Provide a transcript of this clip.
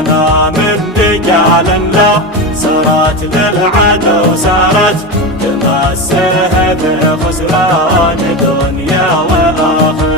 وانا من رجال لا صارت للعدو صارت تمسه بخسران دنيا واخره.